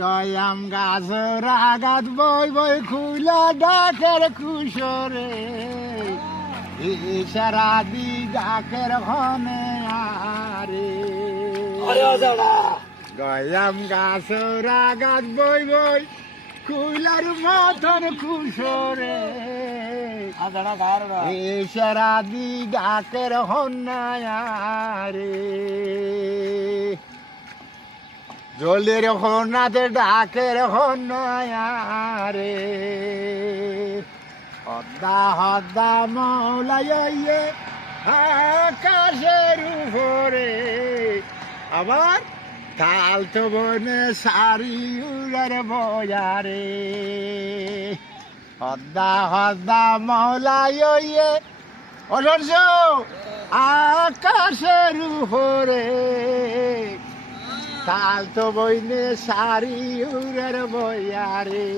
গয়াম গাছর আগাত বই বই খুলা ডাকের খুশরে ইশারা দি ডাকের হনে আরে গয়াম গাছর আগাত বই বই খুলার মতন খুশরে ইশারা দি ডাকের হন্যারে জলের হনাতে ডাকের হনায়ারে হদ্দা হদ্দা মৌলাইয়ে আকাশের উপরে আবার তাল তো বনে সারি উড়ার বয়ারে হদ্দা হদ্দা মৌলাইয়ে অসর্ষ আকাশের উপরে তাল তো বইনে সারি উড়ার বয়ারে।